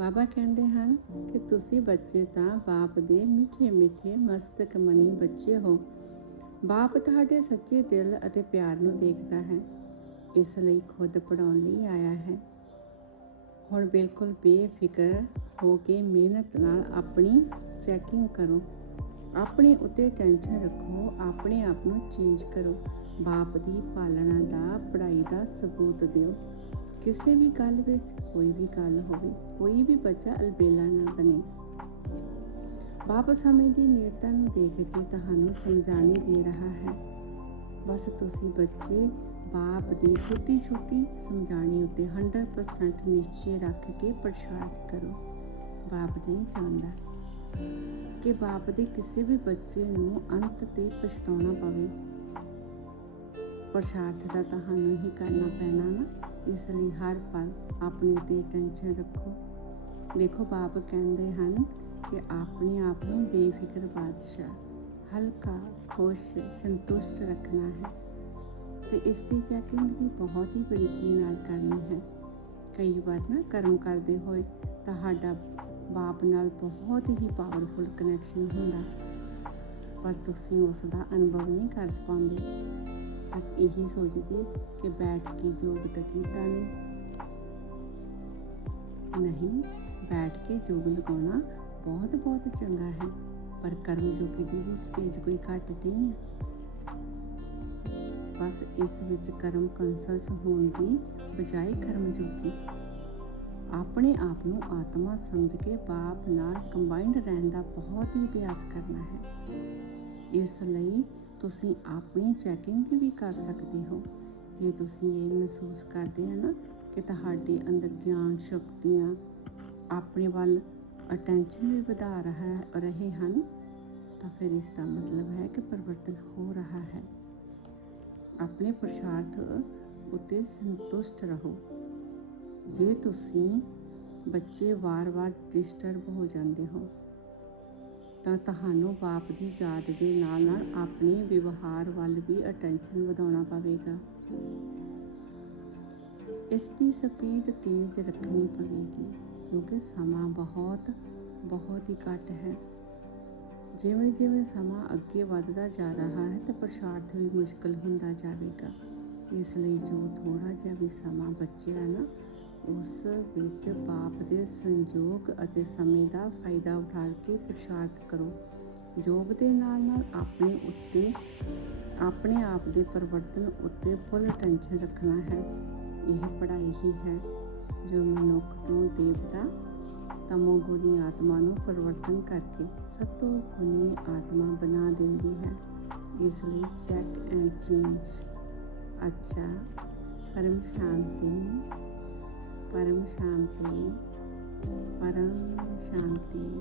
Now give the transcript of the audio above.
ਬਾਬਾ ਕਹਿੰਦੇ ਹਨ ਕਿ ਤੁਸੀਂ ਬੱਚੇ ਤਾਂ ਬਾਪ ਦੇ ਮਿੱਠੇ ਮਿੱਠੇ ਮਸਤਕ ਮਣੀ ਬੱਚੇ ਹੋ। ਬਾਪ ਤੁਹਾਡੇ ਸੱਚੇ ਦਿਲ ਅਤੇ ਪਿਆਰ ਨੂੰ ਦੇਖਦਾ ਹੈ, ਇਸ ਲਈ ਖੁਦ ਪੜਾਉਣ ਲਈ ਆਇਆ ਹੈ। ਹੁਣ ਬਿਲਕੁਲ ਬੇਫਿਕਰ ਹੋ ਕੇ ਮਿਹਨਤ ਨਾਲ ਆਪਣੀ ਚੈਕਿੰਗ ਕਰੋ। ਆਪਣੇ ਉੱਤੇ ਟੈਨਸ਼ਨ ਰੱਖੋ, ਆਪਣੇ ਆਪ ਨੂੰ ਚੇਂਜ ਕਰੋ। ਬਾਪ ਦੀ ਪਾਲਣਾ ਦਾ, ਪੜ੍ਹਾਈ ਦਾ ਸਬੂਤ ਦਿਓ। ਕਿਸੇ ਵੀ ਗੱਲ ਵਿੱਚ ਕੋਈ ਵੀ ਗੱਲ ਹੋਵੇ, ਕੋਈ ਵੀ ਬੱਚਾ ਅਲਬੇਲਾ ਨਾ ਬਣੇ। ਬਾਪ ਸਮੇਂ ਦੀ ਨੇੜਤਾ ਨੂੰ ਦੇਖ ਕੇ ਤੁਹਾਨੂੰ ਸਮਝਾਣੀ ਦੇ ਰਿਹਾ ਹੈ। ਬਸ ਤੁਸੀਂ ਬੱਚੇ, ਬਾਪ ਦੀ ਛੋਟੀ ਛੋਟੀ ਸਮਝਾਣੀ ਉੱਤੇ 100% ਨਿਸ਼ਚੇ ਰੱਖ ਕੇ ਪ੍ਰਸ਼ਾਦ ਕਰੋ। ਬਾਪ ਨਹੀਂ ਚਾਹੁੰਦਾ ਕਿ ਬਾਪ ਦੇ ਕਿਸੇ ਵੀ ਬੱਚੇ ਨੂੰ ਅੰਤ ਤੇ ਪਛਤਾਉਣਾ ਪਵੇ। ਪ੍ਰਸਾਰਥ ਦਾ ਤੁਹਾਨੂੰ ਹੀ ਕਰਨਾ ਪੈਣਾ ਨਾ। ਇਸ ਲਈ ਹਰ ਪਲ ਆਪਣੇ ਤੇ ਟੈਨਸ਼ਨ ਰੱਖੋ। ਦੇਖੋ, ਬਾਪ ਕਹਿੰਦੇ ਹਨ ਕਿ ਆਪਣੇ ਆਪ ਨੂੰ ਬੇਫਿਕਰ ਬਾਦਸ਼ਾਹ, ਹਲਕਾ, ਖੁਸ਼, ਸੰਤੁਸ਼ਟ ਰੱਖਣਾ ਹੈ। ਤੇ ਇਸ ਦੀ ਚੈਕਿੰਗ ਵੀ ਬਹੁਤ ਹੀ ਬਰੀਕੀ ਨਾਲ ਕਰਨੀ ਹੈ। ਕਈ ਵਾਰ ਨਾ ਕਰਮ ਕਰਦੇ ਹੋਏ ਤੁਹਾਡਾ ਬਾਪ ਨਾਲ ਬਹੁਤ ਹੀ ਪਾਵਰਫੁਲ ਕਨੈਕਸ਼ਨ ਹੁੰਦਾ, ਪਰ ਤੁਸੀਂ ਉਸ ਦਾ ਅਨੁਭਵ ਨਹੀਂ ਕਰ ਪਾਉਂਦੇ। ਤਾਂ ਇਹੀ ਸੋਚਦੇ ਕਿ ਬੈਠ ਕੇ ਯੋਗ ਤਾਂ ਕੀਤਾ ਨਹੀਂ ਨਹੀਂ, ਬੈਠ ਕੇ ਯੋਗ ਲਗਾਉਣਾ ਬਹੁਤ ਬਹੁਤ ਚੰਗਾ ਹੈ, ਪਰ ਕਰਮ ਯੋਗੀ ਦੀ ਵੀ ਸਟੇਜ ਕੋਈ ਘੱਟ ਨਹੀਂ ਹੈ। ਬਸ ਇਸ ਵਿੱਚ ਕਰਮ ਕਨਸ਼ਸ ਹੋਣ ਦੀ ਬਜਾਏ ਕਰਮ ਜੋਗੀ। ਆਪਣੇ ਆਪ ਨੂੰ ਆਤਮਾ ਸਮਝ ਕੇ ਬਾਪ ਨਾਲ ਕੰਬਾਈਨਡ ਰਹਿਣ ਦਾ ਬਹੁਤ ਹੀ ਅਭਿਆਸ ਕਰਨਾ ਹੈ। ਇਸ ਲਈ ਤੁਸੀਂ ਆਪਣੀ ਚੈਕਿੰਗ ਵੀ ਕਰ ਸਕਦੇ ਹੋ। ਜੇ ਤੁਸੀਂ ਇਹ ਮਹਿਸੂਸ ਕਰਦੇ ਹੋ ਨਾ ਕਿ ਤੁਹਾਡੇ ਅੰਦਰ ਗਿਆਨ, ਸ਼ਕਤੀਆਂ ਆਪਣੇ ਵੱਲ ਅਟੈਂਸ਼ਨ ਵੀ ਵਧਾ ਰਹਾ ਰਹੇ ਹਨ, ਤਾਂ ਫਿਰ ਇਸ ਦਾ ਮਤਲਬ ਹੈ ਕਿ ਪਰਿਵਰਤਨ ਹੋ ਰਿਹਾ ਹੈ। ਆਪਣੇ ਪੁਰਸ਼ਾਰਥ ਉਤੇ ਸੰਤੁਸ਼ਟ ਰਹੋ। ਜੇ ਤੁਸੀਂ ਬੱਚੇ ਵਾਰ-ਵਾਰ ਡਿਸਟਰਬ ਹੋ ਜਾਂਦੇ ਹੋ ਤਾਂ ਤੁਹਾਨੂੰ ਬਾਪ ਦੀ ਯਾਦ ਦੇ ਨਾਲ-ਨਾਲ ਆਪਣੇ ਵਿਵਹਾਰ ਵੱਲ ਵੀ ਅਟੈਂਸ਼ਨ ਵਧਾਉਣਾ ਪਵੇਗਾ। ਇਸ ਦੀ ਸਪੀਡ ਤੇਜ਼ ਰੱਖਣੀ ਪਵੇਗੀ, ਕਿਉਂਕਿ ਸਮਾਂ ਬਹੁਤ ਬਹੁਤ ਹੀ ਘੱਟ ਹੈ। ਜਿਵੇਂ ਜਿਵੇਂ ਸਮਾਂ ਅੱਗੇ ਵੱਧਦਾ ਜਾ ਰਿਹਾ ਹੈ, ਤਾਂ ਪ੍ਰਸ਼ਾਰਥ ਵੀ ਮੁਸ਼ਕਲ ਹੁੰਦਾ ਜਾਵੇਗਾ। ਇਸ ਲਈ ਜੋ ਥੋੜਾ ਜਿਹਾ ਵੀ ਸਮਾਂ ਬਚਿਆ ਨਾ ਉਸ ਵਿੱਚ ਬਾਪ ਦੇ ਸੰਯੋਗ ਅਤੇ ਸਮੇਂ ਦਾ ਫਾਇਦਾ ਉਠਾ ਕੇ ਪ੍ਰਸ਼ਾਰਥ ਕਰੋ। ਯੋਗ ਦੇ ਨਾਲ ਨਾਲ ਆਪਣੇ ਉੱਤੇ, ਆਪਣੇ ਆਪ ਦੇ ਪਰਿਵਰਤਨ ਉੱਤੇ ਫੁੱਲ ਅਟੈਂਸ਼ਨ ਰੱਖਣਾ ਹੈ। ਇਹ ਪੜ੍ਹਾਈ ਹੀ ਹੈ ਜੋ ਮਨੁੱਖ ਤੋਂ ਦੇਵਤਾ, ਤਮੋ ਗੁਣੀ ਆਤਮਾ ਨੂੰ ਪਰਿਵਰਤਨ ਕਰਕੇ ਸਤੋ ਗੁਣੀ ਆਤਮਾ ਬਣਾ ਦਿੰਦੀ ਹੈ। ਇਸ ਲਈ ਚੈੱਕ ਐਂਡ ਚੇਂਜ ਅੱਛਾ, ਪਰਮ ਸ਼ਾਂਤੀ। ਪਰਮ ਸ਼ਾਂਤੀ ਪਰਮ ਸ਼ਾਂਤੀ